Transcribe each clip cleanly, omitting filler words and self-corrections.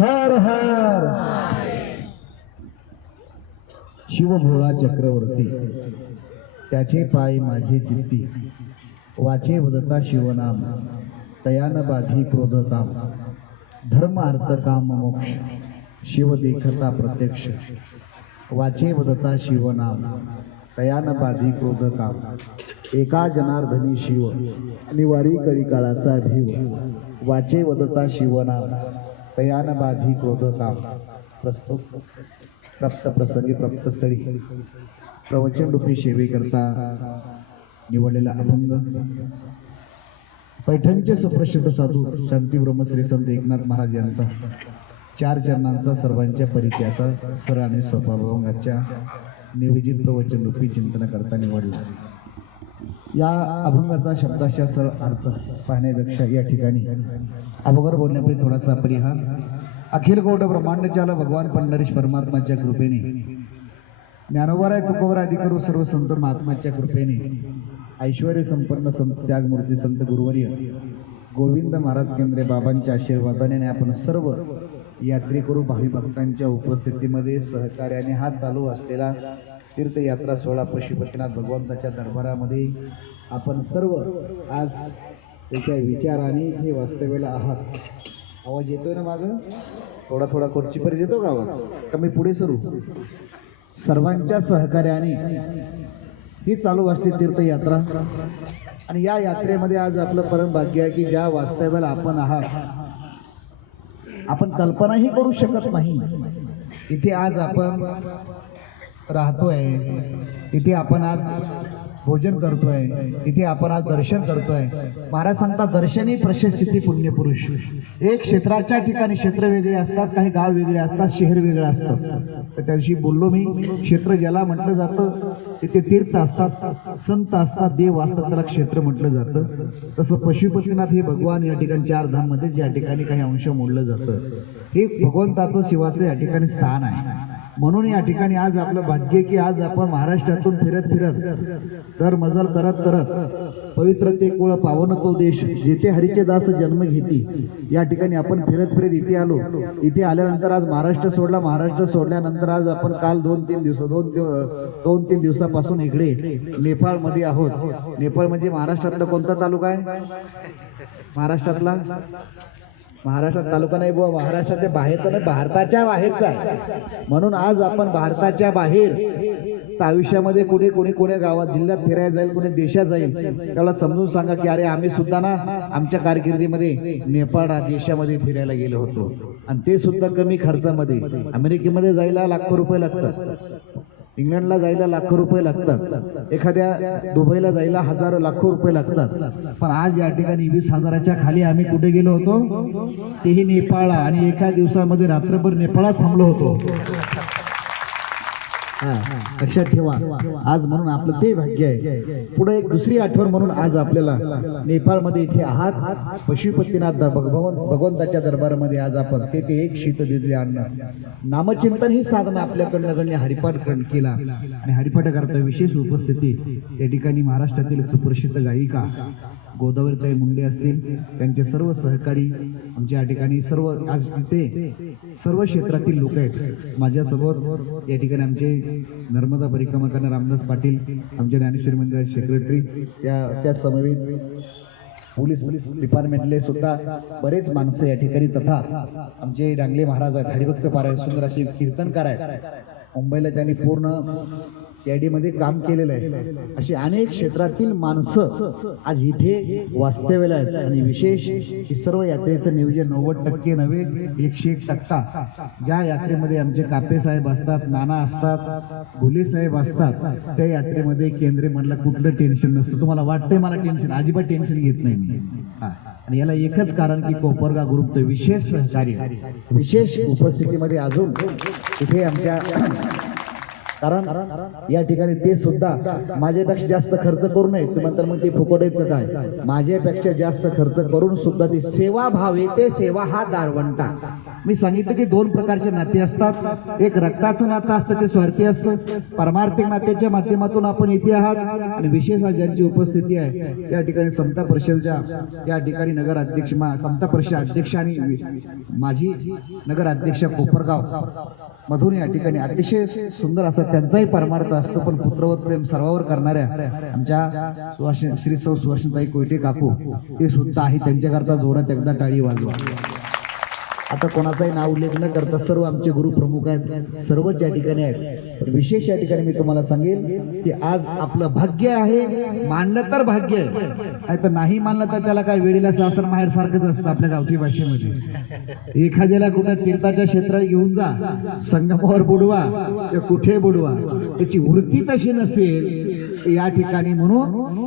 हर हर शिव भोळा चक्रवर्ती त्याचे पाय माझे चित्ती वाचे वदता शिवनाम तयान बाधी क्रोधताम धर्म अर्थ काम मोक्ष शिव देखता प्रत्यक्ष वाचे वदता शिवनाम तयान बाधी क्रोधताम एका जनार्दनी शिव निवारी कळी काळाचा भीव वाचे वदता शिवनाम तयान बाधी क्रोधताम प्रस्तुत प्राप्त प्रसंगी प्राप्तस्थळी प्रवचन रूपी सेवेकरता निवडलेला अभंग पैठणचे सुप्रसिद्ध साधू शांती ब्रह्मश्री संत एकनाथ महाराज यांचा 4 चरणांचा सर्वांच्या परिचयाचा सर आणि स्वभावाच्या नियोजित प्रवचन रूपी चिंतन करता निवडला। या अभंगाचा शब्दाशा सरळ अर्थ पाहण्यापेक्षा या ठिकाणी अगोदर बोलण्यापूर्वी थोडासा परिहार। अखिल गौड ब्रह्मांडचाल भगवान पंढरीश परमात्माच्या कृपेने ज्ञानोबराय तुकोबराय अधिकरू सर्व संत महात्माच्या कृपेने ऐश्वर्य संपन्न संत त्यागमूर्ती संत गुरुवर्य गोविंद महाराज केंद्रे बाबांच्या आशीर्वादाने आपण सर्व यात्रेकरू भावी भक्तांच्या उपस्थितीमध्ये सहकार्याने हा चालू असलेला तीर्थयात्रा सोहळा पशुपतीनाथ भगवंताच्या दरबारामध्ये आपण सर्व आज त्याच्या विचाराने हे वास्तव्याला आहात। आवाज येतोय ना मागं? थोडा थोडा खुर्चीपर्यंत येतो का आवाज? का मी पुढे सरू? सर्वांच्या सहकार्याने ही चालू असते तीर्थयात्रा आणि या यात्रेमध्ये आज आपलं परम भाग्य आहे की ज्या वास्तव्याला आपण आहात आपण कल्पनाही करू शकत नाही इथे आज आपण राहतोय, इथे आपण आज भोजन करतोय, इथे आपण आज दर्शन करतोय। महाराज सांगतात दर्शनी प्रशस्ती पुण्य पुरुष। एक क्षेत्राच्या ठिकाणी क्षेत्र वेगळे असतात, काही गाव वेगळे असतात, शहर वेगळे असतात। तर त्याविषयी बोललो मी। क्षेत्र ज्याला म्हटलं जातं तिथे तीर्थ असतात, संत असतात, देव असतात, त्याला क्षेत्र म्हटलं जातं। तसं पशुपतीनाथ हे भगवान या ठिकाणी 4 धाम मध्ये ज्या ठिकाणी काही अंश मोडलं जातं हे भगवंताचं शिवाचं या ठिकाणी स्थान आहे। म्हणून या ठिकाणी आज आपलं भाग्य की आज आपण महाराष्ट्रातून फिरत फिरत तर मजल करत करत पवित्र ते कुळ पावन तो देश जेथे हरीचे दास जन्म घेती या ठिकाणी आपण फिरत फिरत इथे आलो। इथे आल्यानंतर आज महाराष्ट्र सोडला, महाराष्ट्र सोडल्यानंतर आज आपण काल 2-3 दिवसापासून इकडे नेपाळ मध्ये आहोत। नेपाळ म्हणजे महाराष्ट्रातला कोणता तालुका आहे? महाराष्ट्रातला महाराष्ट्रात तालुका नाही बुवा, महाराष्ट्राच्या बाहेरचा नाही, भारताच्या बाहेरचा। म्हणून आज आपण भारताच्या बाहेर आयुष्यामध्ये कोणी गावात जिल्ह्यात फिरायला जाईल, कोणी देशात जाईल, त्याला समजून सांगा की अरे आम्ही सुद्धा ना आमच्या कारकिर्दीमध्ये नेपाळ देशामध्ये फिरायला गेलो होतो आणि ते सुद्धा कमी खर्चामध्ये। अमेरिकेमध्ये जायला लाखो रुपये लागतात, इंग्लंडला जायला लाखो रुपये लागतात, एखाद्या दुबईला जायला हजारो लाखो रुपये लागतात। पण आज या ठिकाणी 20,000च्या खाली आम्ही कुठे गेलो होतो? तेही नेपाळला, आणि एका दिवसामध्ये रात्रभर नेपाळात थांबलो होतो। लक्षात ठेवा आज म्हणून आपलं ते भाग्य आहे। पुढे एक दुसरी आठवण म्हणून आज आपल्याला नेपाळमध्ये इथे आहात पशुपतीनाथ भगवंताच्या दरबारामध्ये आज आपण ते एक शीत दिले अन्न नामचिंतन ही साधना आपल्याकडनं गण्य हरिपाठ केला आणि हरिपाठ करता विशेष उपस्थिती या ठिकाणी महाराष्ट्रातील सुप्रसिद्ध गायिका गोदावरीताई मुंडे असतील, त्यांचे सर्व सहकारी आमच्या या ठिकाणी सर्व आज इथे सर्व क्षेत्रातील लोक आहेत। माझ्यासोबत या ठिकाणी आमचे नर्मदा परिक्रमा करणारे रामदास पाटील, आमच्या ज्ञानेश्वरी मंदिराचे सेक्रेटरी, त्या समवेत पोलीस डिपार्टमेंटले सुद्धा बरेच माणसं या ठिकाणी, तथा आमचे डांगले महाराज आहेत, हरिभक्त पारायण सुंदर असे कीर्तनकार आहेत। मुंबईला त्यांनी पूर्ण CID मध्ये काम केलेलं आहे। अशी अनेक क्षेत्रातील माणसं आज इथे वास्तव्याला आहेत आणि विशेष ही सर्व यात्रेचं नियोजन 90% नव्हे 101% ज्या यात्रेमध्ये आमचे कापे साहेब असतात, नाना असतात, भुले साहेब असतात, त्या यात्रेमध्ये केंद्रे म्हटलं कुठलं टेन्शन नसतं। तुम्हाला वाटतंय मला टेन्शन? अजिबात टेन्शन घेत नाही मी। आणि याला एकच कारण की कोपरगा ग्रुपचं विशेष सहकार्य, विशेष उपस्थितीमध्ये अजून इथे आमच्या कारण या ठिकाणी ते सुद्धा माझ्यापेक्षा जास्त खर्च करू नये. तुम्ही मग ते फुकट आहेत का काय? माझ्यापेक्षा जास्त खर्च करून सुद्धा ती सेवा भाव येते. सेवा हा दारवंटा. मी सांगितलं की दोन प्रकारचे नाते असतात. एक रक्ताचं नातं असतं, ते स्वार्थी असतं. परमार्थिक नात्याच्या माध्यमातून आपण इथे आहात आणि विशेष आज ज्यांची उपस्थिती आहे या ठिकाणी समता परिषदेच्या या ठिकाणी नगर अध्यक्ष समता परिषद अध्यक्ष आणि माझी नगर अध्यक्ष कोपरगाव मधून या ठिकाणी अतिशय सुंदर असा त्यांचाही परमार्थ असतो. पण पुत्रवत प्रेम सर्वावर करणाऱ्या आमच्या श्री सौ सुभाषताई कोयटे काकू ते सुद्धा आहे. त्यांच्याकरता जोरात एकदा टाळी वाजवा. आता कोणाचाही नाव उल्लेख न करता सर्व आमचे गुरु प्रमुख आहेत, सर्वच या ठिकाणी आहेत. पण विशेष या ठिकाणी मी तुम्हाला सांगेल की आज आपलं भाग्य आहे. मानलं तर भाग्य आहे, तर नाही मानलं तर त्याला काय वेळीला सासर माहेर सारखंच असतं आपल्या गावठी भाषेमध्ये. एखाद्याला कुठं तीर्थाच्या क्षेत्रात घेऊन जा, संगमावर बुडवा, कुठे बुडवा, त्याची वृत्ती तशी नसेल या ठिकाणी. म्हणून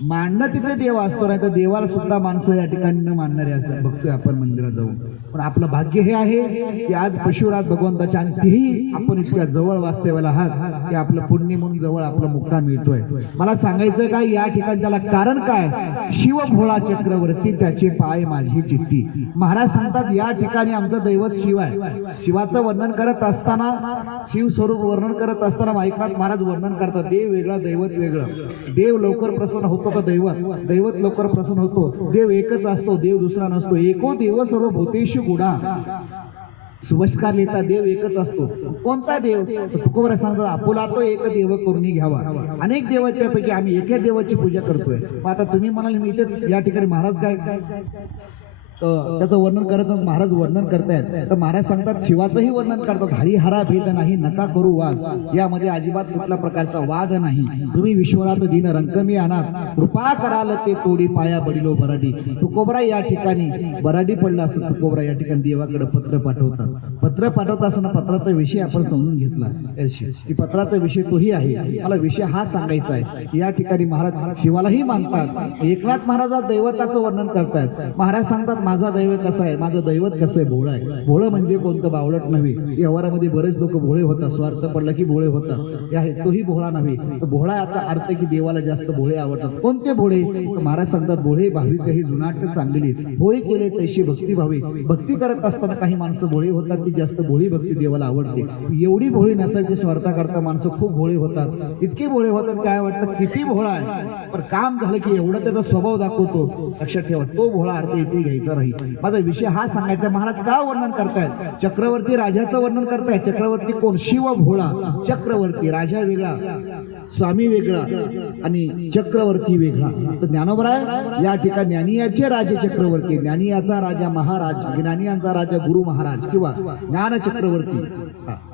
मानलं तिथे देव असतो, नाही तर देवाला सुद्धा माणसं या ठिकाणी न मानणारे असतात. बघतोय आपण मंदिरात जाऊन. पण आपलं भाग्य हे आहे की आज पशुराज भगवंताच्या आणि तेही आपण इतक्या जवळ वास्तव्याला आहात की आपलं पुण्य म्हणून जवळ आपला मुक्काम मिळतोय. मला सांगायचं काय या ठिकाणी त्याला कारण काय? शिव भोळा चक्रवर्ती त्याचे पाय माझी चित्ती. महाराज सांगतात या ठिकाणी आमचं दैवत शिव आहे. शिवाचं वर्णन करत असताना, शिव स्वरूप वर्णन करत असताना माईकनाथ महाराज वर्णन करतात देव वेगळा दैवत वेगळं. देव लवकर प्रसन्न होतो का दैवत? दैवत लवकर प्रसन्न होतो. देव एकच असतो, देव दुसरा नसतो. एको देव सर्व भूतेषु गुणा. सुभाषकार लिहिता देव एकच असतो. कोणता देव? तुकोबरा सांगतात आपुला तो एक देव करून घ्यावा. अनेक देव त्यापैकी आम्ही एका देवाची पूजा करतोय. मग आता तुम्ही म्हणाले मी इथे या ठिकाणी महाराज काय त्याचं वर्णन करत महाराज वर्णन करतायत, तर महाराज सांगतात शिवाचंही वर्णन करतात. हरिहरा भेद नाही नका करू वाद. यामध्ये अजिबात कुठल्या प्रकारचा वाद नाही. तुम्ही विश्वनाथ दिन रंकमी अनाथ कृपा कराल ते तोडी पाया बडिलो बराडी. तुकोबरा या ठिकाणी बराडी पडला असं तुकोबरा या ठिकाणी देवाकडे पत्र पाठवतात. पत्र पाठवत असताना पत्राचा विषय आपण समजून घेतला. ती पत्राचा विषय तोही आहे. मला विषय हा सांगायचा आहे. या ठिकाणी महाराज शिवालाही मानतात. एकनाथ महाराज दैवताचं वर्णन करतायत. महाराज सांगतात माझा दैवत कसा आहे? माझं दैवत कसं आहे? भोळा आहे. भोळं म्हणजे कोणतं? बावळट नव्हे. व्यवहारामध्ये बरेच लोक भोळे होतात, स्वार्थ पडला की भोळे होतात. तोही भोळा नव्हे. तर भोळा याचा अर्थ की देवाला जास्त भोळे आवडतात. कोणते भोळे? महाराज सांगतात भोळे भाविक ही जुनाट चांगली होय केले तैशी भक्ती भावी. भक्ती करत असताना काही माणसं भोळे होतात ती जास्त भोळी भक्ती देवाला आवडते. एवढी भोळी नसावी स्वार्था करता माणसं खूप भोळे होतात. इतके भोळे होतात काय वाटतं किती भोळा आहे, पण काम झालं की एवढा त्याचा स्वभाव दाखवतो. लक्षात ठेवा तो भोळा अर्थ इथे घ्यायचा नाही. माझा विषय हा सांगायचा. महाराज का वर्णन करतायत? चक्रवर्ती राजाचं वर्णन करतायत. चक्रवर्ती कोण? शिव भोळा चक्रवर्ती. राजा वेगळा, स्वामी वेगळा आणि चक्रवर्ती वेगळा. तर ज्ञानोबराय या ठिकाणी ज्ञानियाचे राजे चक्रवर्ती, ज्ञानियाचा राजा महाराज, ज्ञानियांचा राजा गुरु महाराज किंवा ज्ञान चक्रवर्ती.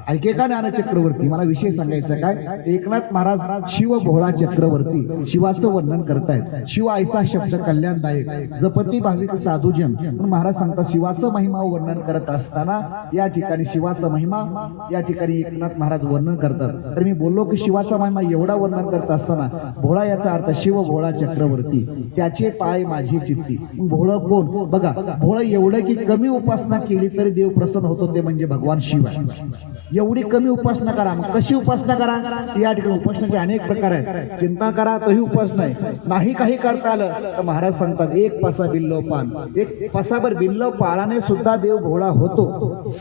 ऐके का ज्ञान चक्रवर्ती? मला विषय सांगायचा काय? एकनाथ महाराज शिव भोळा चक्रवर्ती शिवाचं वर्णन करतायत. शिव ऐसा शब्द कल्याणदायक जपती भाविक साधूजन. महाराज सांगतात शिवाचं महिमा वर्णन करत असताना या ठिकाणी शिवाचा महिमा या ठिकाणी एकनाथ महाराज वर्णन करतात. तर मी बोललो की शिवाचा महिमा एवढा वर्णन करत असताना भोळा याचा अर्थ शिव भोळा चक्रवर्ती त्याचे पाय माझी चित्ती. भोळं कोण? बघा भोळं एवढं की कमी उपासना केली तरी देव प्रसन्न होतो, ते म्हणजे भगवान शिव आहे. एवढी कमी उपासना करा. मग कशी उपासना करा? या ठिकाणी उपासनाचे अनेक प्रकार आहेत. चिंता करा तोही उपासना आहे. नाही काही करता आलं तर महाराज सांगतात एक पासा बिल्लो पान, एक पासाभर बिल्लो पाळाने सुद्धा देव भोळा होतो.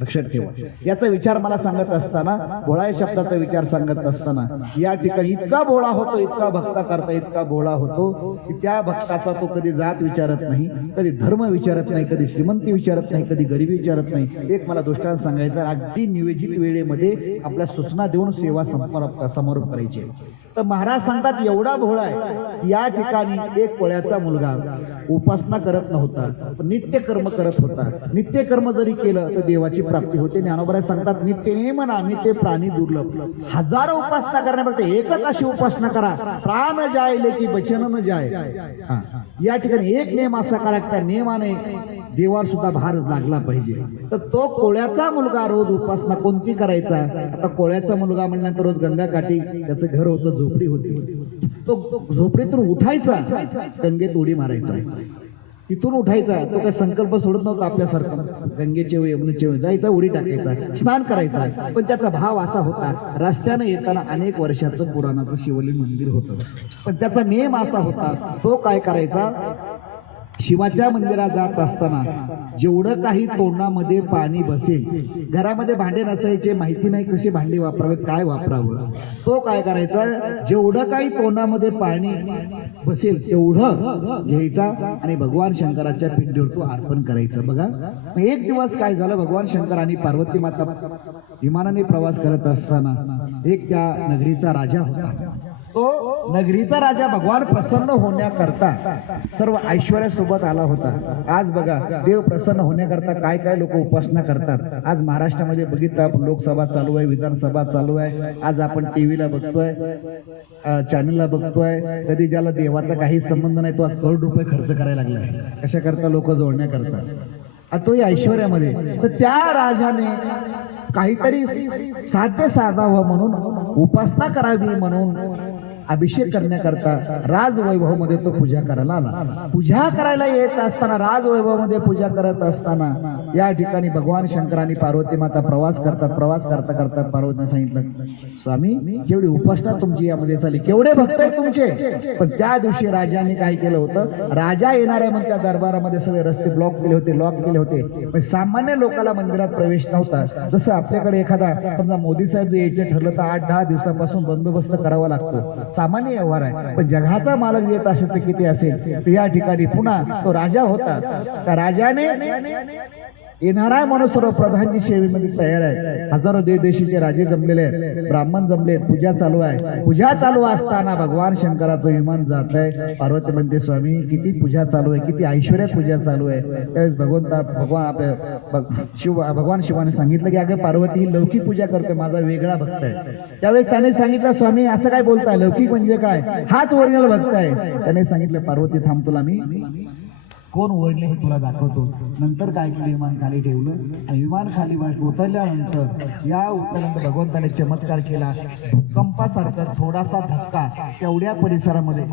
लक्षात ठेवा. याचा विचार मला सांगत असताना, भोळा या शब्दाचा विचार सांगत असताना या ठिकाणी इतका भोळा होतो, इतका भक्ता करता इतका भोळा होतो की त्या भक्ताचा तो कधी जात विचारत नाही, कधी धर्म विचारत नाही, कधी श्रीमंती विचारत नाही, कधी गरिबी विचारत नाही. एक मला दृष्टांत सांगायचा. अगदी नियोजित वेळेमध्ये आपल्या सूचना देऊन सेवा समारोप करायची. तर महाराज सांगतात एवढा भोळा आहे. या ठिकाणी एक कोळ्याचा मुलगा उपासना करत नव्हता, पण नित्य कर्म करत होता. नित्य कर्म जरी केलं तर देवाची प्राप्ती होते. ज्ञानोबा सांगतात नित्य नेम नामी ते प्राणी दुर्लभ. हजारो उपासना करण्यापेक्षा एकच अशी उपासना करा प्राण जाय लेकी वचन न जाय. या ठिकाणी एक नेम असा करा त्या नेमाने देवावर सुद्धा भार लागला पाहिजे. तर तो कोळ्याचा मुलगा रोज उपासना कोणती करायचा? आता कोळ्याचा मुलगा म्हणल्यानंतर रोज गंगाकाठी त्याचं घर होतं, झोपडी होती. तो झोपडीतून उठायचा, गंगेत उडी मारायचा. तिथून उठायचा, तो काय संकल्प सोडत नव्हता आपल्यासारखं गंगेचे यमुनेचे जायचा, उडी टाकायचा, स्नान करायचा. पण त्याचा भाव असा होता, रस्त्यानं येताना अनेक वर्षाचं पुराणाचं शिवलिंग मंदिर होतं, पण त्याचा नियम असा होता, तो काय करायचा, शिवाच्या मंदिरात जात असताना जेवढं काही तोंडामध्ये पाणी बसेल, घरामध्ये भांडे नसायचे, माहिती नाही कशी भांडी वापरावेत, काय वापरावं, तो काय करायचा, जेवढं काही तोंडामध्ये पाणी बसेल तेवढं घ्यायचा आणि भगवान शंकराच्या पिंडीवर तो अर्पण करायचा. बघा, एक दिवस काय झालं, भगवान शंकर आणि पार्वती माता विमानाने प्रवास करत असताना एक त्या नगरीचा राजा होता. तो नगरीचा राजा भगवान प्रसन्न होण्याकरता सर्व ऐश्वर्यासोबत आला होता. आज बघा, देव प्रसन्न होण्याकरता काय काय लोक उपासना करतात. आज महाराष्ट्रामध्ये बघितलं आपण, लोकसभा चालू आहे, विधानसभा चालू आहे, आज आपण टीव्हीला बघतोय, चॅनलला बघतोय, कधी ज्याला देवाचा काही संबंध नाही तो आज करोड रुपये खर्च करायला लागलाय, कशा करता, लोक जोडण्याकरता, तोही ऐश्वर्यामध्ये. तर त्या राजाने काहीतरी साध्य साधावं म्हणून, उपासना करावी म्हणून, अभिषेक करण्याकरता राजवैभव मध्ये तो पूजा करायला आला. पूजा करायला येत असताना, राजवैभव मध्ये पूजा करत असताना या ठिकाणी भगवान शंकर आणि पार्वती माता प्रवास करता करता पार्वतीने सांगितलं, स्वामी केवढी उपासना तुमची यामध्ये चालली, केवढे भक्त आहेत तुमचे. पण त्या दिवशी राजाने काय केलं होतं, राजा येणाऱ्या मग त्या दरबारामध्ये सगळे रस्ते ब्लॉक केले होते, लॉक केले होते. पण सामान्य लोकांना मंदिरात प्रवेश नव्हता. जसं आपल्याकडे एखादा समजा मोदी साहेब जर यायचे ठरलं तर 8-10 दिवसापासून बंदोबस्त करावा लागतो, सामान्य व्यवहार आहे. पण जगाचा मालक येत असेल तर किती असेल. तर या ठिकाणी पुन्हा तो राजा होता, त्या राजाने येणारा म्हणून सर्व प्रधानजी सेवेमध्ये तयार आहे. हजारो देशदेशीचे राजे जमलेले आहेत, ब्राह्मण जमले, पूजा चालू आहे. पूजा चालू असताना भगवान शंकराचं विमान जात आहे. पार्वती म्हणते, स्वामी किती पूजा चालू आहे, किती ऐश्वर्यात पूजा चालू आहे. त्यावेळेस भगवान शिवाने सांगितलं की अगं पार्वती ही लौकिक पूजा करतोय, माझा वेगळा भक्त आहे. त्यावेळेस त्याने सांगितलं, स्वामी असं काय बोलताय, लौकिक म्हणजे काय, हाच ओरिजिनल भक्त आहे. त्याने सांगितलं, पार्वती थांब, तुला मी कोण ओढले हे तुला दाखवतो. नंतर काय केलं, विमान खाली ठेवलं आणि विमान खाली उतरल्यानंतर या उतरल्यानंतर भगवंताने चमत्कार केला. भूकंपासारखा थोडासा धक्का तेवढ्या परिसरामध्ये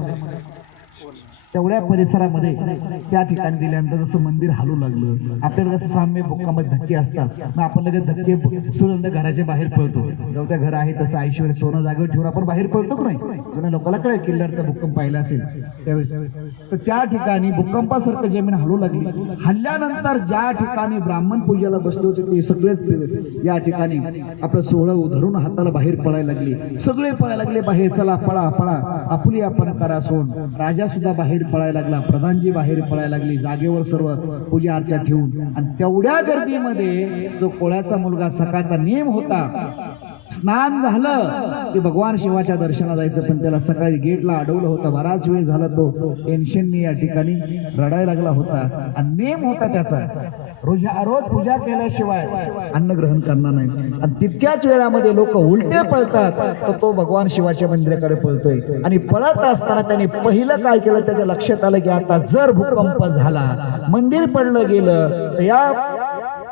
त्या ठिकाणी दिल्यानंतर जसं मंदिर हलू लागलं. आपल्याला कसं साम्य भूकंपामध्ये धक्के असतात, मग आपण लगेच धक्के सुरंद घराच्या बाहेर पळतो. जेव्हा त्या घर आहे तसं ऐश्वर्य सोनं जागेवर ठेवून आपण बाहेर पळतो की नाही. जुन्या लोकांना कळेल, किल्लारचा भूकंप पाहिला असेल त्यावेळेस. तर त्या ठिकाणी भूकंपासारखं जमीन हलू लागली. हल्ल्यानंतर ज्या ठिकाणी ब्राह्मण पूजेला बसले होते ते सगळेच या ठिकाणी आपलं सोहळं धरून हाताला बाहेर पळायला लागले. सगळे पळायला लागले बाहेर, चला पळा पळा, आपली आपण करा सोन. राजा सुद्धा बाहेर पळायला लागला, प्रधानजी बाहेर पळायला लागली, जागेवर सर्व पूजा अर्चा ठेवून. आणि तेवढ्या गर्दीमध्ये जो कोळ्याचा मुलगा, सकाळचा नियम होता, स्नान झालं की भगवान शिवाच्या दर्शनाला जायचं, पण त्याला सकाळी गेटला अडवलं होतं. बराच वेळ झाला तो टेन्शनने या ठिकाणी रडायला लागला होता. आणि नेम होता त्याचा, रोज पूजा केल्याशिवाय अन्न ग्रहण करणार नाही. आणि तितक्याच वेळामध्ये लोक उलटे पळतात, तर तो भगवान शिवाच्या मंदिराकडे पळतोय. आणि पळत असताना त्याने पहिलं काय केलं, त्याच्या लक्षात आलं की आता जर भूकंप झाला, मंदिर पडलं गेलं, तर या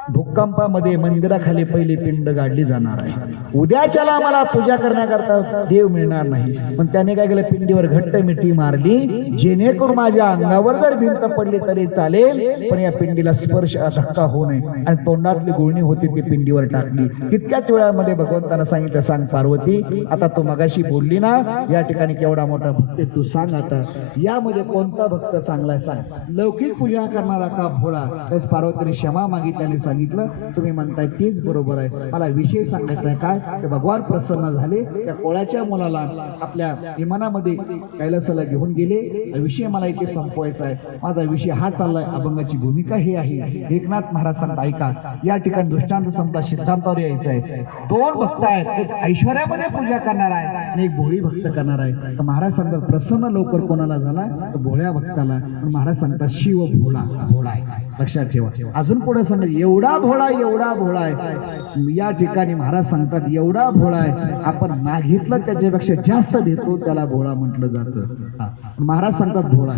भूकंपामध्ये मंदिराखाली पहिली पिंड गाडली जाणार आहे. उद्याच्याला आम्हाला पूजा करण्याकरता देव मिळणार नाही. पण त्याने काय केलं, पिंडीवर घट्ट मिठी मारली, जेणेकरून माझ्या अंगावर जर भिंत पडली तरी चालेल, पण या पिंडीला स्पर्श धक्का होऊ नये. आणि तोंडातली गुळणी होती ती पिंडीवर टाकली. तितक्याच वेळामध्ये भगवंतानं सांगितलं, सांग पार्वती, आता तू मगाशी बोलली ना, या ठिकाणी केवढा मोठा भक्त आहे, तू सांग आता यामध्ये कोणता भक्त चांगला आहे सांग, लौकिक पूजा करणारा का भोळा. त्यास पार्वतीने क्षमा मागितल्याने सांगितलं, तुम्ही म्हणताय तेच बरोबर आहे, मला विषय सांगायचा आहे. काय, ते भगवान प्रसन्न झाले, त्या कोळ्याच्या मुलाला आपल्या विमानामध्ये कैलासाला घेऊन गेले. विषय मला इथे संपवायचा आहे. माझा विषय हा चाललाय, अभंगाची भूमिका हे आहे. एकनाथ महाराज सांगता, ऐका, या ठिकाणी दृष्टांत संपला, सिद्धांतावर यायचं आहे. दोन भक्त आहेत, एक ऐश्वर्यामध्ये पूजा करणार आहे आणि एक भोळी भक्त करणार आहे. तर महाराज सांगतात, प्रसन्न लवकर कोणाला झाला, तर भोळ्या भक्ताला. महाराज सांगतात, शिव भोळा आहे, लक्षात ठेवा. अजून पुढे सांगत, एवढा भोळा आहे या ठिकाणी महाराज सांगतात एवढा भोळा आहे आपण मागितलं त्याच्यापेक्षा जास्त देतो त्याला भोळा म्हटलं जातं. महाराज सांगतात भोळा.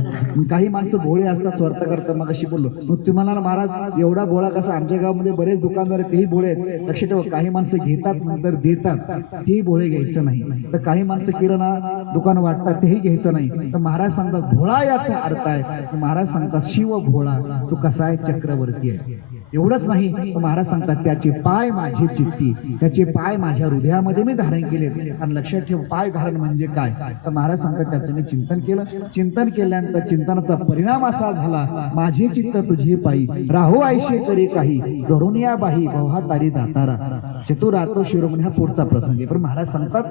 काही माणसं भोळे असतात स्वार्थ करतात. मग अशी बोललो मग तुम्हाला महाराज एवढा भोळा कसा? आमच्या गावामध्ये बरेच दुकानदार तेही भोळे आहेत. लक्ष ठेवा काही माणसं घेतात नंतर देतात तेही भोळे घ्यायचं नाही. तर काही माणसं किराणा दुकान वाटतात तेही घ्यायचं नाही. तर महाराज सांगतात भोळा याचा अर्थ आहे. महाराज सांगतात शिव भोळा तो कसा आहे? चक्रवर्ती आहे. एवढंच नाही महाराज सांगतात त्याचे पाय माझे चित्ती, त्याचे पाय माझ्या हृदयामध्ये मी धारण केले. आणि लक्षात ठेव पाय धारण म्हणजे काय? तर महाराज सांगतात त्याचं मी चिंतन केलं. चिंतन केल्यानंतर चिंतनाचा परिणाम असा झाला माझे चित्त तुझे पायी राहो आयशे तरी काही करून या बाही भवा तारी दातारा चतुरातो शिरोमणी. हा पुढचा प्रसंग आहे. पण महाराज सांगतात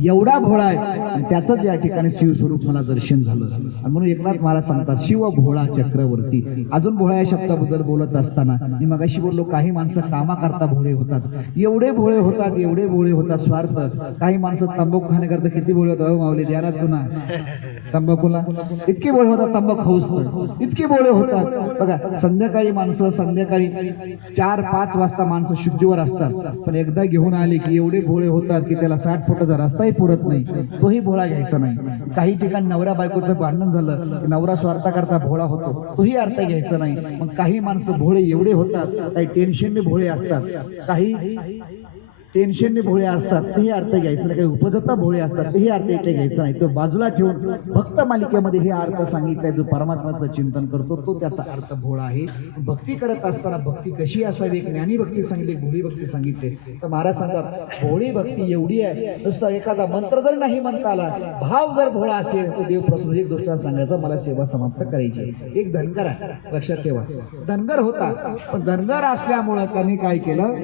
एवढा भोळा आहे आणि त्याचंच या ठिकाणी शिवस्वरूप मला दर्शन झालं. आणि म्हणून एकनाथ महाराज सांगतात शिव भोळा चक्रवर्ती. अजून भोळा या शब्दाबद्दल बोलत असताना मी मगाशी बोललो काही माणसं कामा करता भोळे होतात. एवढे भोळे होतात स्वार्थ. काही माणसं तंबाखू खाण्याकरता किती भोळे होतात माऊली द्याला चुना तंबाखूला इतके भोळे होतात. तंबाखू खाऊस इतके भोळे होतात. बघा संध्याकाळी माणसं संध्याकाळी 4-5 वाजता माणसं शुद्धीवर असतात. पण एकदा घेऊन आले की एवढे भोळे होतात की त्याला 60 फुटाचा रस्ताही पुरत नाही. तोही भोळा घ्यायचा नाही. काही ठिकाणी नवरा बायकोचं भांडण झालं नवरा स्वार्थ करता भोळा होतो तोही अर्थ घ्यायचा नाही. मग काही माणसं भोळे एवढे होतात काही टेन्शनने भोळे असतात. काही टेन्शनने भोळे असतात तेही अर्थ घ्यायचं नाही. काही उपजता भोळे असतात तेही अर्थ इथे घ्यायचा नाही. तो बाजूला ठेवून भक्त मालिकेमध्ये हे अर्थ सांगितलाय. जो परमात्माचं चिंतन करतो तो त्याचा अर्थ भोळा आहे. भक्ती करत असताना भक्ती कशी असावी? एक ज्ञानी भक्ती सांगितली भोळी भक्ती सांगितली. तर महाराज सांगतात भोळी भक्ती एवढी आहे नुसता एखादा मंत्र जर नाही म्हणता आला भाव जर भोळा असेल तर देव प्रसन्न. एक गोष्ट सांगायचं मला सेवा समाप्त करायची. एक धनगर आहे लक्षात ठेवा. धनगर होता पण धनगर असल्यामुळं त्यांनी काय केलं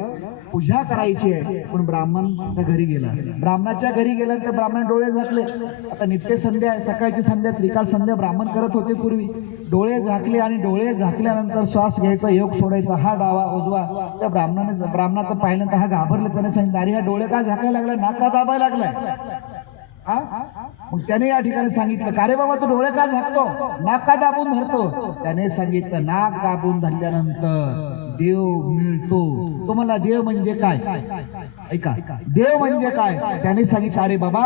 पूजा करायची आहे. पण ब्राह्मणच्या घरी गेला. ब्राह्मणाच्या घरी गेल्यानंतर ब्राह्मण डोळे झाकले. आता नित्य संध्या आहे सकाळची संध्या त्रिकाल संध्या ब्राह्मण करत होते पूर्वी. डोळे झाकले आणि डोळे झाकल्यानंतर श्वास घ्यायचा योग सोडायचा हा डावा उजवा. त्या ब्राह्मणाचं पाहिल्यानंतर हा घाबरले. त्याने सांगितलं अरे हा डोळे का झाकायला लागलाय नाक का दाबायला लागलाय? मग त्याने या ठिकाणी सांगितलं का रे बाबा तू डोळे का झाकतो नाक का दाबून धरतो? त्याने सांगितलं नाक दाबून धरल्यानंतर देव मिळतो. तुम्हाला देव म्हणजे काय? ऐका देव म्हणजे काय? त्याने सांगितलं अरे बाबा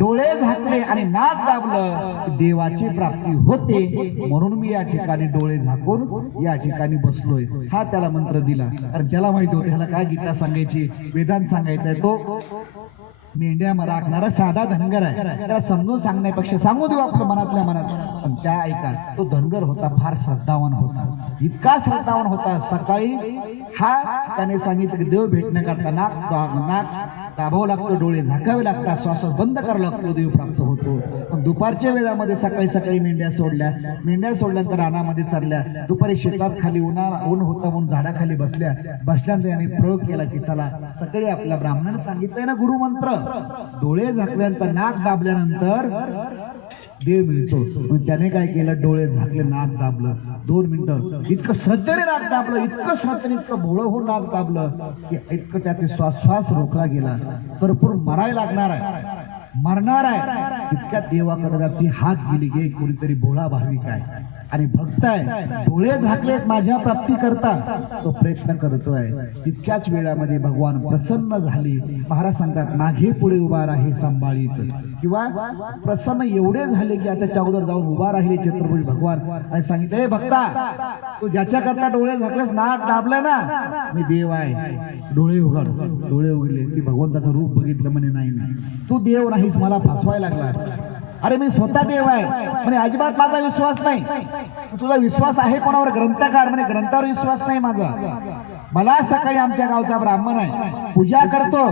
डोळे झाकले आणि नाक दाबलं देवाची प्राप्ती होते म्हणून मी या ठिकाणी डोळे झाकून या ठिकाणी बसलोय. हा त्याला मंत्र दिला. कारण त्याला माहिती होतं ह्याला काय गीता सांगायची वेदांत सांगायचंय. तो मेंढ्या राखणारा साधा धनगर आहे. त्याला समजून सांगण्यापेक्षा सांगू देऊ आपल्या मनातल्या मनात. पण त्या ऐका तो धनगर होता फार श्रद्धावान होता. इतका श्रद्धावान होता सकाळी हा त्याने सांगितलं की देव भेटण्याकरता नाक दाबावं लागतं डोळे झाकावे लागतात श्वास बंद करावा लागतो देव प्राप्त होतो. पण दुपारच्या वेळामध्ये सकाळी मेंढ्या सोडल्यानंतर रानामध्ये चालल्या. दुपारी शेतात खाली ऊन होतं म्हणून झाडाखाली बसल्यानंतर याने प्रयोग केला की चला सकाळी आपल्या ब्राह्मणाने सांगितलंय ना गुरुमंत्र डोळे झाकल्यानंतर नाक दाबल्यानंतर देव मिळतो. मग त्याने काय केलं डोळे झाकले नाक दाबलं 2 मिनिटं इतकं श्रद्धेने नाक दाबलं इतकं श्रद्धेने इतकं भोळं होऊन नाक दाबलं की इतकं त्याचे श्वास रोखला गेला. भरपूर मरायला लागणार आहे मरणार आहे तितक्या देवाकडे त्याची हाक गेली की कोणीतरी भोळा भाविक आहे आणि भक्त आहे डोळे झाकलेत माझ्या प्राप्ती करता तो प्रयत्न करतोय. तितक्याच वेळामध्ये भगवान प्रसन्न झाले. महाराज सांगतात मागे पुढे उभा राही सांभाळीत किंवा प्रसन्न एवढे झाले की आता अगोदर जाऊन उभा राहिले छत्रपती भगवान आणि सांगितलं हे भक्ता तू ज्याच्या करता डोळे झाकलेस नाक दाबलं ना मी देव आहे. डोळे उघडले की भगवंताचं रूप बघितलं म्हणे नाही तू देव नाहीस मला फसवायला लागलास. अरे मी स्वतः देव आहे म्हणे अजिबात माझा विश्वास नाही. तुझा विश्वास आहे कोणावर? ग्रंथकार म्हणे ग्रंथावर विश्वास नाही माझा. मला सकाळी आमच्या गावचा ब्राह्मण आहे पूजा करतो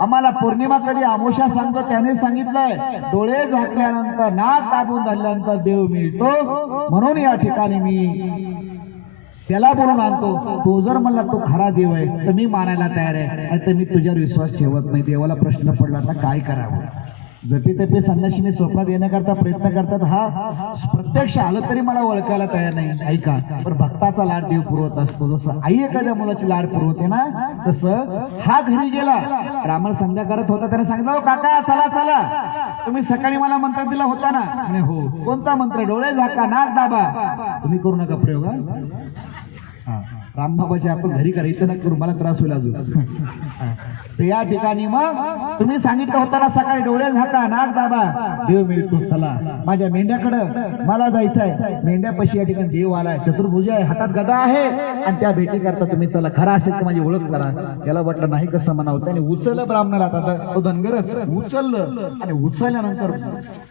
आम्हाला पौर्णिमा कधी अमावस्या सांगतो त्याने सांगितलंय डोळे झाकल्यानंतर नाक दाबून धरल्यानंतर देव मिळतो म्हणून या ठिकाणी मी त्याला बोलून आणतो. तो जर म्हणला तो खरा देव आहे तर मी मानायला तयार आहे. तर मी तुझ्यावर विश्वास ठेवत नाही. देवाला प्रश्न पडला तर काय करावं? जपी तपी संन्यासी मी स्वप्नात येण्याकरता प्रयत्न करतात हा प्रत्यक्ष आलं तरी मला ओळखायला तयार नाही. ऐका पण भक्ताचा लाड देव पुरवत असतो. जसं आई एखाद्या मुलाची लाड पुरवते ना तसं हा घरी गेला ब्राह्मण संध्या करत होता. त्याने सांगितलं काका चला तुम्ही सकाळी मला मंत्र दिला होता ना? म्हणे हो. कोणता मंत्र? डोळे झाका नाक दाबा. तुम्ही करू नका प्रयोग. रामबाबाची आपण घरी करायचं ना करू, मला त्रास होईल अजून. तर या ठिकाणी मग तुम्ही सांगितलं होतं ना सकाळी डोळे झाका नाक दाबा देव मिळतो, चला माझ्या मेंढ्याकडं मला जायचंय. मेंढ्यापाशी या ठिकाणी देव आलाय, चतुर्भुज आहे, हातात गदा आहे आणि त्या भेटी करता तुम्ही चला, खरा असेल तर माझी ओळख करा. याला वाटलं नाही कसं म्हणावं, त्याने उचललं ब्राह्मणाला, आता तो धनगरच उचललं आणि उचलल्यानंतर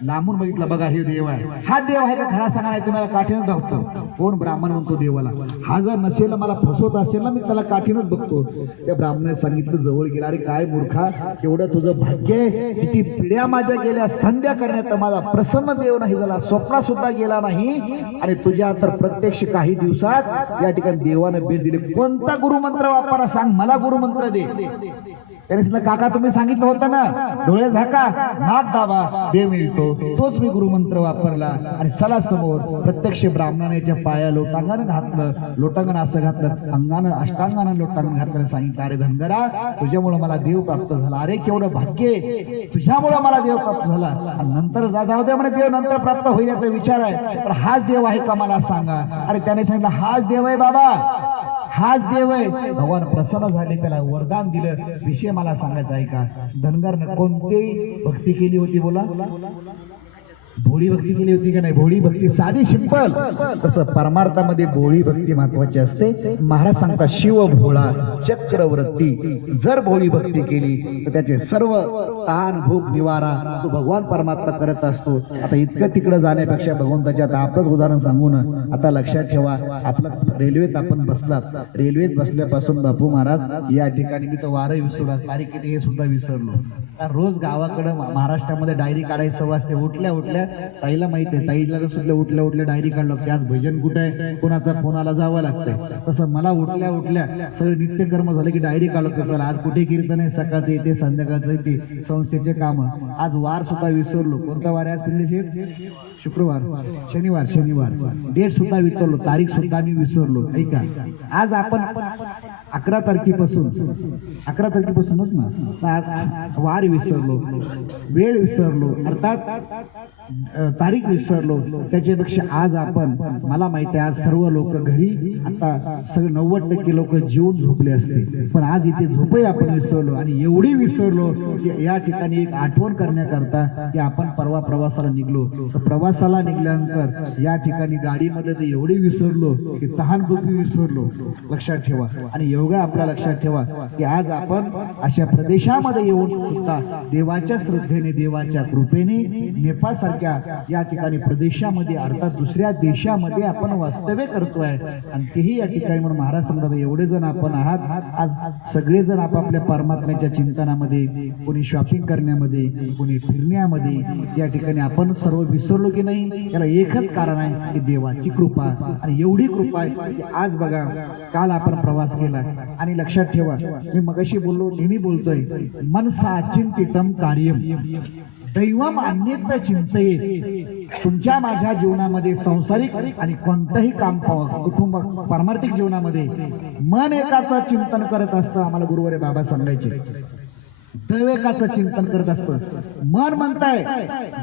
लांबून बघितलं, बघा हे देव आहे. हा देव आहे का खरा सांगा, नाही तुम्हाला काठीनं धावतो. कोण ब्राह्मण म्हणतो देवाला, हा जर नसेल मला फसवत असेल ना मी त्याला काठीनच बघतो. त्या ब्राह्मणाने सांगितलं, जवळ गेला, अरे काय मूर्खा, एवढं तुझं भाग्य आहे, किती पिढ्या माझ्या गेल्या संध्या करण्यात माझा प्रसन्न देव नाही झाला, स्वप्ना सुद्धा गेला नाही आणि तुझ्या तर प्रत्यक्ष काही दिवसात या ठिकाणी देवाने भेट दिली. कोणता गुरुमंत्र वापरा सांग, मला गुरुमंत्र दे. त्याने सांगितलं, काका तुम्ही सांगितलं होतं ना डोळे झाका नाक दाबा देव मिळतो, तोच मी गुरुमंत्र वापरला आणि चला समोर. प्रत्यक्ष ब्राह्मणाच्या पाया लोटांगण घातलं, लोटांगण असं घातलं, अंगानं अष्टांगानं लोटांगण घातलं. सांगितलं, अरे धनगरा तुझ्यामुळे मला देव प्राप्त झाला, अरे केवढं भाग्य, तुझ्यामुळे मला देव प्राप्त झाला. आणि नंतर जाऊ दे म्हणे, देव नंतर प्राप्त होईल याचा विचार आहे, पण हाच देव आहे का मला सांगा. अरे त्याने सांगितलं, हाच देव आहे बाबा, हाच देव आहे. भगवान प्रसन्न झाले, त्याला वरदान दिलं. विषय मला सांगायचा आहे का, धनगरनं कोणती भक्ती केली होती बोला, भोळी भक्ती केली होती का नाही. भोळी भक्ती साधी सिंपल, तसं परमार्थामध्ये भोळी भक्ती महत्वाची असते. महाराज सांगतात, शिव भोळा चक्रवर्ती, जर भोळी भक्ती केली तर त्याचे सर्व ताण भूक निवारा तो भगवान परमात्मा करत असतो. आता इतकं तिकडं जाण्यापेक्षा भगवंताच्या, आता आपलंच उदाहरण सांगू ना, आता लक्षात ठेवा, आपलं रेल्वेत आपण बसलात, रेल्वेत बसल्यापासून बापू महाराज या ठिकाणी मी तर वारं विसरलो, तारीख किती हे सुद्धा विसरलो. रोज गावाकडं महाराष्ट्रामध्ये डायरी काढायचं वाजते, उठल्या उठल्या ताईला माहित आहे, ताईला सुद्धा उठल्या उठल्या डायरी काढलं की आज भजन कुठे आहे, कोणाचा फोनाला जावं लागतंय. तसं मला उठल्या उठल्या सगळे नित्यकर्म झाले की डायरी काढलं, चला आज कुठे कीर्तन आहे, सकाळचं येते संध्याकाळचं येते, संस्थेचे काम. आज वार सुद्धा विसरलो, कोणता वार आहे आज पिंडे शेठ, शुक्रवार, शनिवार, डेट सुद्धा विसरलो, तारीख सुद्धा मी विसरलो. ऐका, आज आपण 11 तारखेपासूनच ना वार विसरलो, वेळ विसरलो, अर्थात तारीख विसरलो. त्याच्यापेक्षा आज आपण, मला माहिती आहे आज सर्व लोक घरी, आता सगळे 90% लोक जेवून झोपले असते, पण आज इथे झोपही आपण विसरलो. आणि एवढी विसरलो की या ठिकाणी एक आठवण करण्याकरता की आपण परवा प्रवासाला निघलो, तर प्रवासाला निघाल्यानंतर या ठिकाणी गाडीमध्ये तर एवढी विसरलो की तहानभूक विसरलो. लक्षात ठेवा. आणि योगा आपला लक्षात ठेवा की आज आपण अशा प्रदेशामध्ये येऊन सुद्धा देवाच्या श्रद्धेने, देवाच्या कृपेने नेपाळसारख्या या ठिकाणी प्रदेशामध्ये, अर्थात दुसऱ्या देशामध्ये आपण वास्तव्य करतोय. आणि तेही या ठिकाणी म्हणून महाराज सांगतात, एवढे जण आपण आहात, आज सगळेजण आपापल्या परमात्म्याच्या चिंतनामध्ये, कोणी शॉपिंग करण्यामध्ये, कोणी फिरण्यामध्ये, या ठिकाणी आपण सर्व विसरलो की नाही. याला एकच कारण आहे की देवाची कृपा. आणि एवढी कृपा आहे की आज बघा, काल आपण प्रवास केला. आणि लक्षात ठेवा, मी मगाशी बोललो, नेहमी बोलतोय, मनसा चिंतितम कार्यम दैवम अन्यत्र चिंतयेत. तुमच्या माझ्या जीवनामध्ये, सांसारिक आणि कोणतंही काम, कुटुंब, पारमार्थिक जीवनामध्ये मन एकाचं चिंतन करत असतं. आम्हाला गुरुवारी बाबा सांगायचे, दैव एकाचं चिंतन करत असतं. मन म्हणताय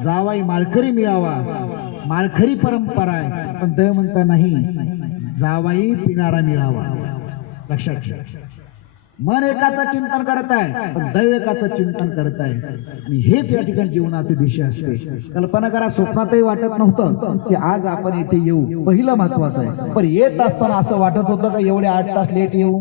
जावाई माळकरी मिळावा, माळकरी परंपरा आहे, पण दैव म्हणता नाही, जावाई पिणारा मिळावा. लक्षात ठेवा, मन एकाचं चिंतन करत आहे, पण दैव एकाचं चिंतन करत आहे. आणि हेच या ठिकाणी जीवनाची दिशा असते. कल्पना करा, स्वप्नातही वाटत नव्हतं की आज आपण इथे येऊ, पहिलं महत्वाचं आहे. पण येत असताना असं वाटत होतं का एवढे 8 तास लेट येऊ,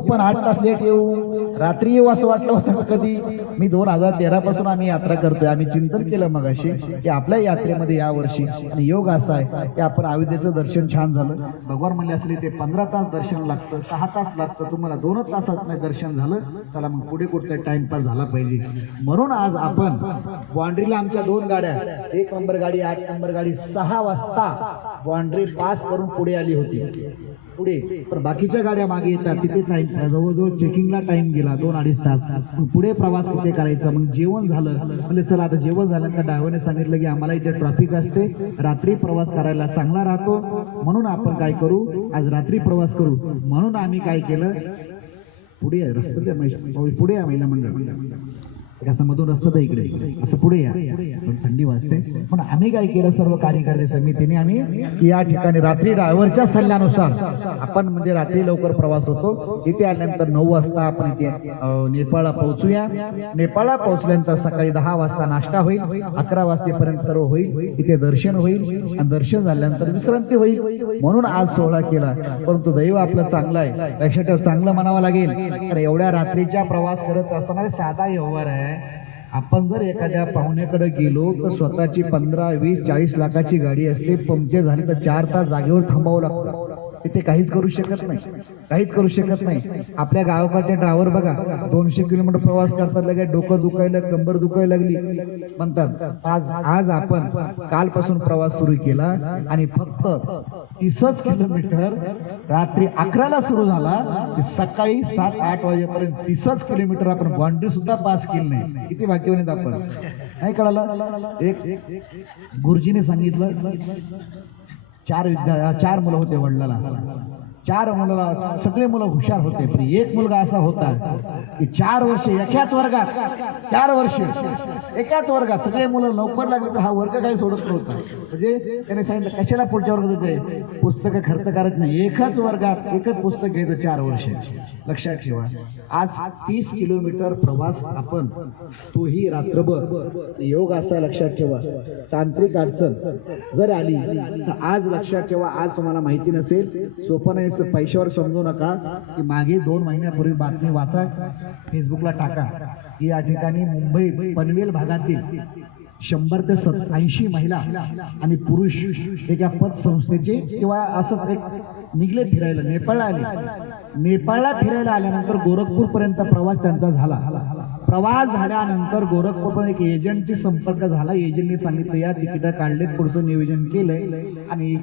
पण 8 तास लेट येऊ, रात्री येऊ असं वाटलं होतं का कधी. मी 2013 पासून आम्ही यात्रा करतोय. आम्ही चिंतन केलं मगाशी की आपल्या यात्रेमध्ये या वर्षी, आणि योग असा आहे की आपण अयोध्येचं दर्शन छान झालं. भगवान म्हणले असले ते 15 तास दर्शन लागतं, 6 तास लागतं, तुम्हाला 2 तासात नाही दर्शन झालं, चला मग पुढे कुठे टाइमपास झाला पाहिजे. म्हणून आज आपण बाँड्रीला आमच्या 2 गाड्या, 1 नंबर गाडी, 8 नंबर गाडी 6 वाजता बाँड्री पास करून पुढे आली होती. पुढे पण बाकीच्या गाड्या मागे येतात, तिथे टाइम, जवळजवळ चेकिंगला टाइम गेला 2-2.5 तास. मग पुढे प्रवास कुठे करायचा, मग जेवण झालं. म्हणजे चला आता जेवण झाल्यानंतर ड्रायव्हरने सांगितलं की आम्हाला इथे ट्रॅफिक असते, रात्री प्रवास करायला चांगला राहतो, म्हणून आपण काय करू, आज रात्री प्रवास करू. म्हणून आम्ही काय केलं, पुढे रस्त्याच्या पुढे या महिला मंडळ असं मधून रस्ता तर इकडे असं पुढे या, पण थंडी वाजते. पण आम्ही काय केलं, सर्व कार्यकारी समितीने आम्ही या ठिकाणी रात्री ड्रायव्हरच्या सल्ल्यानुसार आपण म्हणजे रात्री लवकर प्रवास होतो. इथे आल्यानंतर 9 वाजता आपण इथे नेपाळला पोहोचूया. नेपाळला पोहोचल्यानंतर सकाळी 10 वाजता नाश्ता होईल, 11 वाजेपर्यंत सर्व होईल, इथे दर्शन होईल आणि दर्शन झाल्यानंतर विश्रांती होईल. म्हणून आज सोहळा केला. परंतु दैव आपलं चांगलं आहे, लक्षात ठेव, चांगलं म्हणावं लागेल. तर एवढ्या रात्रीच्या प्रवास करत असताना साधा व्यवहार आहे. आपण जर एखाद्या पाहुण्याकडे गेलो तर स्वतःची 15, 20, 40 लाखाची गाडी असते, पंक्चर झाली तर 4 तास जागेवर थांबावं लागतं. तिथे काहीच करू शकत नाही, काहीच करू शकत नाही. आपल्या गावाकडचे ड्रायव्हर बघा 200 किलोमीटर प्रवास करतात, लगेच डोकं दुखायला, कंबर दुखायला लागली म्हणतात. आज आपण कालपासून प्रवास सुरू केला आणि फक्त 30 किलोमीटर रात्री 11ला सुरू झाला, सकाळी 7-8 वाजेपर्यंत 30 किलोमीटर आपण बाउंड्री सुद्धा पास केली नाही. किती भाग्यवान आहेत आपण, नाही कळालं. एक गुरुजीने सांगितलं, 4 मुलं होते वडिलाला, 4 मुलाला सगळे मुलं हुशार होते, पण एक मुलगा असा होता की 4 वर्ष एकाच वर्गात, 4 वर्ष एकाच वर्गात सगळे मुलं नोकर लागले तर हा वर्ग काही सोडत नव्हता. म्हणजे त्याने सांगितलं कशाला पुढच्या वर्गात जायचे, पुस्तकं खर्च करत नाही, एकच वर्गात एकच पुस्तक घ्यायचं 4 वर्ष. लक्षात ठेवा, आज 30 किलोमीटर प्रवास आपण, तोही रात्रभर. योग असा लक्षात ठेवा, तांत्रिक अडचण जर आली तर आज लक्षात ठेवा, आज तुम्हाला माहिती नसेल, सोपं नाही, पैशावर समजू नका की मागे 2 महिन्यापूर्वी बातमी वाचा, फेसबुकला टाका की या ठिकाणी मुंबई पनवेल भागातील 100 ते 80 महिला आणि पुरुष एका पतसंस्थेचे किंवा असंच एक निघले फिरायला, नेपाळला आले. नेपाळला फिरायला आल्यानंतर गोरखपूर पर्यंत प्रवास त्यांचा झाला. प्रवास झाल्यानंतर गोरखपूर एक एजंटची संपर्क झाला. एजंटने सांगितलं या तिकीट काढले, पुढचं नियोजन केलंय आणि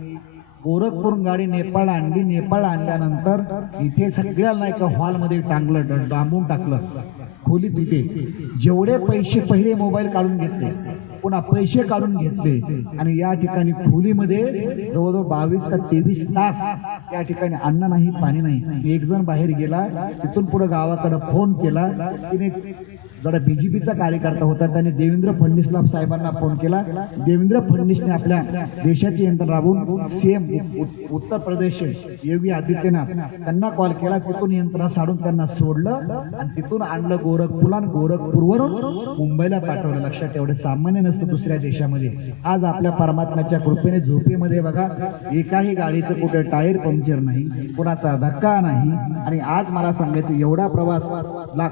गोरखपूर गाडी नेपाळ आणली. नेपाळ आणल्यानंतर इथे सगळ्याला एका हॉलमध्ये टांगलं, डांबून टाकलं खोलीत. तिथे जेवढे पैसे पहिले मोबाईल काढून घेतले, पुन्हा पैसे काढून घेतले आणि या ठिकाणी खोलीमध्ये जवळजवळ 22 का 23 तास या ठिकाणी अन्न नाही, पाणी नाही. एक जण बाहेर गेला, तिथून पुढे गावाकडे फोन केला. तिने जरा बीजेपीचा कार्यकर्ता होता, त्याने देवेंद्र फडणवीसला साहेबांना फोन केला. देवेंद्र फडणवीसने आपल्या देशाची यंत्रणा राबवून सीएम उत्तर प्रदेश योगी आदित्यनाथ त्यांना कॉल केला. तिथून यंत्रणा साडून त्यांना सोडलं आणि तिथून आणलं गोरखपूरला, गोरखपूरवरून मुंबईला पाठवलं. लक्षात एवढे सामान्य नसतं दुसऱ्या देशामध्ये. आज आपल्या परमात्म्याच्या कृपेने झोपेमध्ये बघा एकाही गाडीचं कुठे टायर पंक्चर नाही, कोणाचा धक्का नाही. आणि आज मला सांगायचं, एवढा प्रवास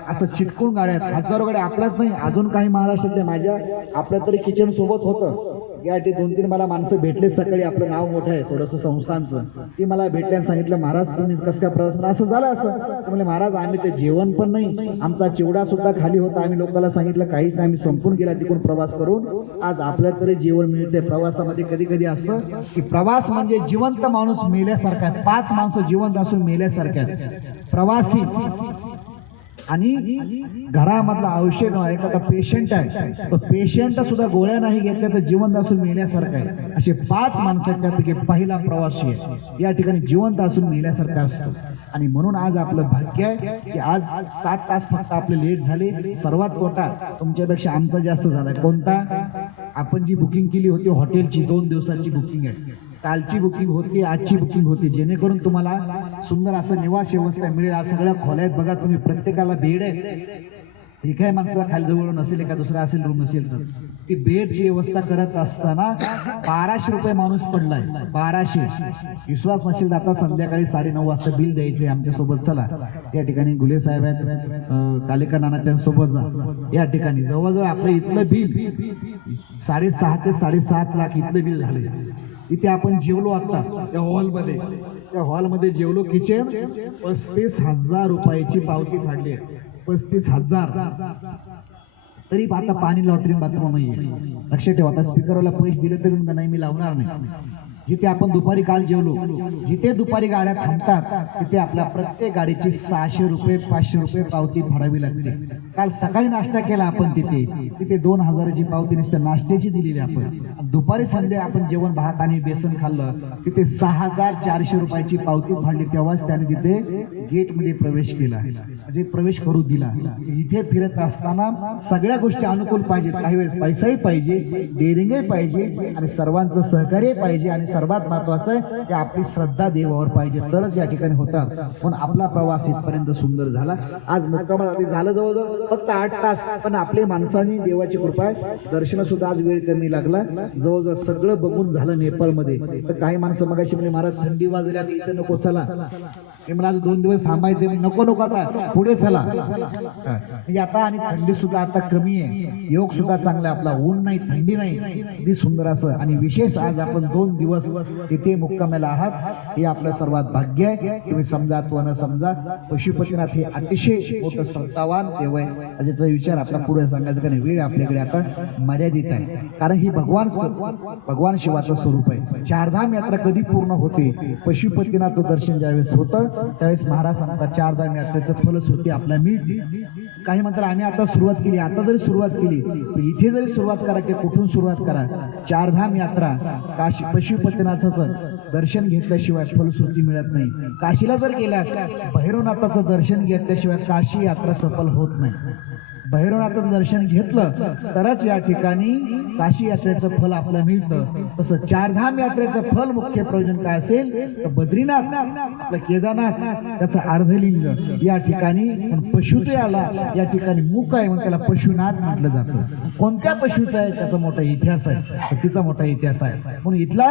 असं चिटकून गाड्यात हजारो गाड्या, आपल्याच नाही अजून काही महाराष्ट्रातल्या, माझ्या आपल्या तरी किचन सोबत होतं. या ठिकाणी 2-3 मला माणसं भेटले सकाळी, आपलं नाव मोठं आहे थोडंसं संस्थांचं, ती मला भेटले आणि सांगितलं महाराज तुम्ही कसं काय प्रवास, असं झालं असं. म्हणजे महाराज आम्ही ते जेवण पण नाही, आमचा चिवडा सुद्धा खाली होता, आम्ही लोकांना सांगितलं काहीच नाही, आम्ही संपून गेला तिकडून प्रवास करून. आज आपल्याला तरी जेवण मिळते. प्रवासामध्ये कधी कधी असतं की प्रवास म्हणजे जिवंत माणूस मेल्यासारखा, 5 माणसं जिवंत असून मेल्यासारख्या. प्रवासी आणि घरामधला औषध एखादा पेशंट आहे, तो पेशंट सुद्धा गोळ्या नाही घेतल्या तर जिवंत असून मेल्यासारखं आहे. असे 5 माणसांपैकी पहिला प्रवासी आहे, या ठिकाणी जिवंत असून मेल्यासारखा असतो. आणि म्हणून आज आपलं भाग्य आहे की आज 7 तास फक्त आपले लेट झाले. सर्वात मोठा तुमच्यापेक्षा आमचा जास्त झालाय. कोणता? आपण जी बुकिंग केली होती हॉटेलची, 2 दिवसाची बुकिंग आहे, कालची बुकिंग होती, आजची बुकिंग होती, जेणेकरून तुम्हाला सुंदर असं निवास व्यवस्था मिळेल. आज सगळ्या खोल्यात बघा तुम्ही, प्रत्येकाला बेड आहे. एकाही माणसाला खाली जवळ नसेल, एका दुसरा असेल रूम नसेल तर ती बेडची व्यवस्था करत असताना 1200 रुपये माणूस पडलाय. 1200. विश्वास नसेल तर आता संध्याकाळी 9:30 वाजता बिल द्यायचे आमच्या सोबत. चला या ठिकाणी गुले साहेब आहेत, कालिका नाना त्यांच्यासोबत जा. या ठिकाणी जवळजवळ आपलं इथलं बिल 6.5 ते 7.5 लाख इथलं बिल झाले. इथे आपण जेवलो आता त्या हॉलमध्ये, त्या हॉलमध्ये जेवलो. किचन 35,000 रुपयाची पावती फाडली आहे. 35,000. तरी आता पाणी लॉटरी बाथरूम नाही. लक्षात ठेवा, आता स्पीकरला पैसे दिले तरी नाही, मी लावणार नाही. जिथे आपण दुपारी काल जेवलो, जिथे दुपारी गाड्या थांबतात तिथे आपल्या प्रत्येक गाडीची 600 रुपये 500 रुपये पावती फाडावी लागते. काल सकाळी नाश्ता केला आपण तिथे, तिथे 2000ची पावती नुसतं नाश्त्याची दिलेली आपण. दुपारी संध्या आपण जेवण भात आणि बेसन खाल्लं, तिथे 6400 रुपयाची पावती फाडली. तेव्हाच त्याने तिथे गेटमध्ये प्रवेश केला, म्हणजे प्रवेश करू दिला. इथे फिरत असताना सगळ्या गोष्टी अनुकूल पाहिजेत. काही वेळेस पैसाही पाहिजे, डेअरिंगही पाहिजे आणि सर्वांचं सहकार्य पाहिजे आणि सर्वात महत्वाचं आहे की आपली श्रद्धा देवावर पाहिजे, तरच या ठिकाणी होतात. पण आपला प्रवास इथपर्यंत सुंदर झाला. आज मुक्कामाला झालं जवळजवळ फक्त 8 तास, पण आपल्या माणसांनी देवाची कृपा आहे, दर्शन सुद्धा आज वेळ कमी लागला. जवळजवळ सगळं बघून झालं नेपाळमध्ये. तर काही माणसं मगाशी म्हणजे महाराज थंडी वाजल्या इथं नको चला, मी मला 2 दिवस थांबायचे, नको नको आता पुढे चला. म्हणजे आता आणि थंडी सुद्धा आता कमी आहे, योग सुद्धा चांगला आपला, ऊन नाही थंडी नाही, अगदी सुंदर असं. आणि विशेष आज आपण 2 दिवस तिथे मुक्कामाला आहात, हे आपलं सर्वात भाग्य आहे. तुम्ही समजा तो न समजा, पशुपतीनाथ हे अतिशय मोठं श्रद्धावान देव आहे. त्याचा विचार आपला पुढे सांगायचा कारण वेळ आपल्याकडे आता मर्यादित आहे. कारण ही भगवान शिवाचं स्वरूप आहे. चारधाम यात्रा कधी पूर्ण होते? पशुपतीनाथचं दर्शन ज्यावेळेस होतं त्यावेळेस महाराज सांगतात चारधाम यात्रेचं फलश्रुती आपल्याला मिळते. काही म्हणतात आम्ही आता सुरुवात केली, आता जरी सुरुवात केली इथे जरी सुरुवात करा की कुठून सुरुवात करा, चारधाम यात्रा काशी पशुपतीनाथाचं दर्शन घेतल्याशिवाय फलश्रुती मिळत नाही. काशीला जर गेल्या भैरवनाथाचं दर्शन घेतल्याशिवाय काशी यात्रा सफल होत नाही. भैरवनाथाचं दर्शन घेतलं तरच या ठिकाणी काशी यात्रेचं फल आपल्याला मिळतं. तसं चारधाम यात्रेचं फल मुख्य प्रयोजन काय असेल तर बद्रीनाथ, आपलं केदारनाथ, त्याचं अर्धलिंग या ठिकाणी. पण पशुचे आला या ठिकाणी मुख आहे म्हणून त्याला पशुनाथ म्हटलं जातं. कोणत्या पशुचा आहे त्याचा मोठा इतिहास आहे, तिचा मोठा इतिहास आहे. म्हणून इथला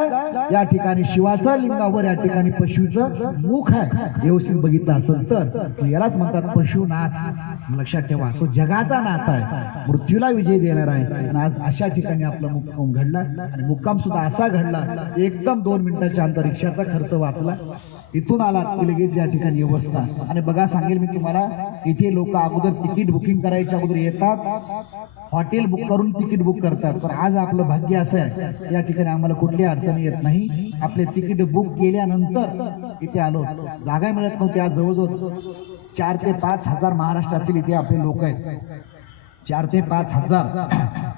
या ठिकाणी शिवाचा लिंगावर या ठिकाणी पशुचं मुख आहे. व्यवस्थित बघितलं असेल तर यालाच म्हणतात पशुनाथ. लक्षात ठेवा, तो जगाचा नाथ आहे, मृत्यूला विजय देणार आहे. आणि आज अशा ठिकाणी आपला मुक्काम घडला आणि मुक्काम सुद्धा असा घडला एकदम 2 मिनिटाच्या अंतर, रिक्षाचा खर्च वाचला. इथून आला की लगेच या ठिकाणी व्यवस्था. आणि बघा सांगेल मी तुम्हाला, इथे लोक अगोदर तिकीट बुकिंग करायच्या अगोदर येतात, हॉटेल बुक करून तिकीट बुक करतात. पण आज आपलं भाग्य असं आहे या ठिकाणी आम्हाला कुठली अडचण येत नाही. आपले तिकीट बुक केल्यानंतर इथे आलो, जागा मिळत नव्हती. आज जवळजवळ 4 ते 5 हजार महाराष्ट्रातील इथे आपले लोक आहेत, 4 ते 5 हजार.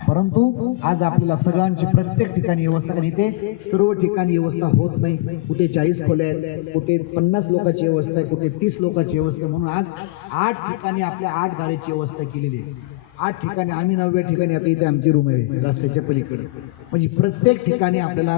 परंतु आज आपल्याला सगळ्यांची प्रत्येक ठिकाणी व्यवस्था, कारण इथे सर्व ठिकाणी व्यवस्था होत नाही. कुठे 40 खोल्या आहेत, कुठे 50 लोकांची व्यवस्था आहे, कुठे 30 लोकांची व्यवस्था आहे. म्हणून आज 8 ठिकाणी आपल्या 8 गाड्याची व्यवस्था केलेली आहे. 8 ठिकाणी, आम्ही 9व्या ठिकाणी आता इथे आमची रूम आहे रस्त्याच्या पलीकडे. म्हणजे प्रत्येक ठिकाणी आपल्याला